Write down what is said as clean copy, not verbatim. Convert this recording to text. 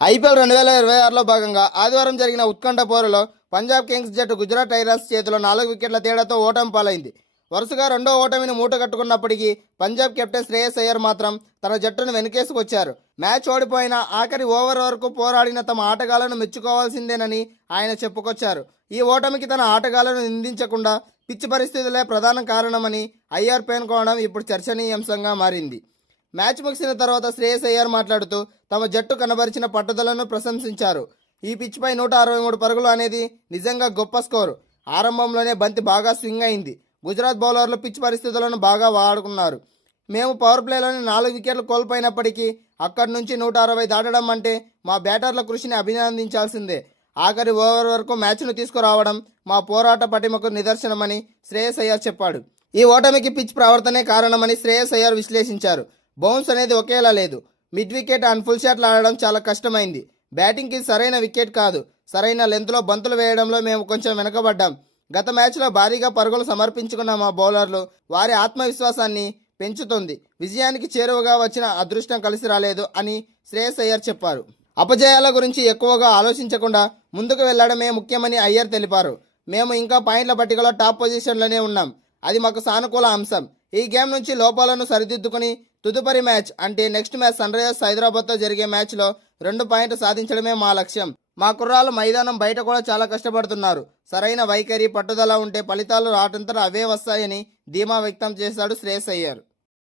IPL 2026లో భాగంగా ఆదివారం జరిగిన ఉత్కంఠ పోరులో పంజాబ్ కింగ్స్ జట్టు గుజరాత్ టైటన్స్ చేతిలో 4 వికెట్ల తేడాతో ఓటమి పాలైంది. వరుసగా రెండో ఓటమిని మూటగట్టుకున్నప్పటికీ పంజాబ్ కెప్టెన్ శ్రేయస్ అయ్యర్ మాత్రం తన జట్టును వెనుకేసుకొచ్చారు. మ్యాచ్ ఓడిపోయిన ఆఖరి ఓవర్ వరకు పోరాడిన తమ ఆటగాళ్లను మెచ్చుకోవాల్సిందేనని ఆయన చెప్పుకొచ్చారు. ఈ ఓటమికి తన ఆటగాళ్లను నిందించకుండా పిచ్చి పరిస్థితులే ప్రధాన కారణమని అయ్యర్ పేర్కొనడం ఇప్పుడు చర్చనీయాంశంగా మారింది. మ్యాచ్ ముగిసిన తర్వాత శ్రేయస్ అయ్యర్ మాట్లాడుతూ తమ జట్టు కనబరిచిన పట్టుదలను ప్రశంసించారు. ఈ పిచ్పై 163 పరుగులు అనేది నిజంగా గొప్ప స్కోరు. ఆరంభంలోనే బంతి బాగా స్వింగ్ అయింది. గుజరాత్ బౌలర్లు పిచ్ పరిస్థితులను బాగా వాడుకున్నారు. మేము పవర్ ప్లేలోనే 4 వికెట్లు కోల్పోయినప్పటికీ అక్కడి నుంచి 160 దాటడం అంటే మా బ్యాటర్ల కృషిని అభినందించాల్సిందే. ఆఖరి ఓవర్ వరకు మ్యాచ్ను తీసుకురావడం మా పోరాట పటిమకు నిదర్శనమని శ్రేయస్ అయ్యర్ చెప్పాడు. ఈ ఓటమికి పిచ్ ప్రవర్తనే కారణమని శ్రేయస్ అయ్యర్ విశ్లేషించారు. బౌన్స్ అనేది ఒకేలా లేదు. మిడ్ వికెట్ అండ్ ఫుల్ షాట్లు ఆడడం చాలా కష్టమైంది. బ్యాటింగ్కి సరైన వికెట్ కాదు, సరైన లెంత్లో బంతులు వేయడంలో మేము కొంచెం వెనకబడ్డాం. గత మ్యాచ్లో భారీగా పరుగులు సమర్పించుకున్న మా బౌలర్లు వారి ఆత్మవిశ్వాసాన్ని పెంచుతుంది. విజయానికి చేరువగా వచ్చిన అదృష్టం కలిసి రాలేదు అని శ్రేయస్ అయ్యర్ చెప్పారు. అపజయాల గురించి ఎక్కువగా ఆలోచించకుండా ముందుకు వెళ్లడమే ముఖ్యమని అయ్యర్ తెలిపారు. మేము ఇంకా పాయింట్ల పట్టికలో టాప్ పొజిషన్లోనే ఉన్నాం. అది మాకు సానుకూల అంశం. ఈ గేమ్ నుంచి లోపాలను సరిదిద్దుకుని తదుపరి మ్యాచ్ అంటే నెక్స్ట్ మ్యాచ్ సన్ రైజర్స్ హైదరాబాద్తో జరిగే మ్యాచ్లో 2 పాయింట్లు సాధించడమే మా లక్ష్యం. మా కుర్రాళ్ళు మైదానం బయట కూడా చాలా కష్టపడుతున్నారు. సరైన వైఖరి పట్టుదల ఉంటే ఫలితాలు రావడంతో అవే వస్తాయని ధీమా వ్యక్తం చేశాడు శ్రేయస్ అయ్యర్.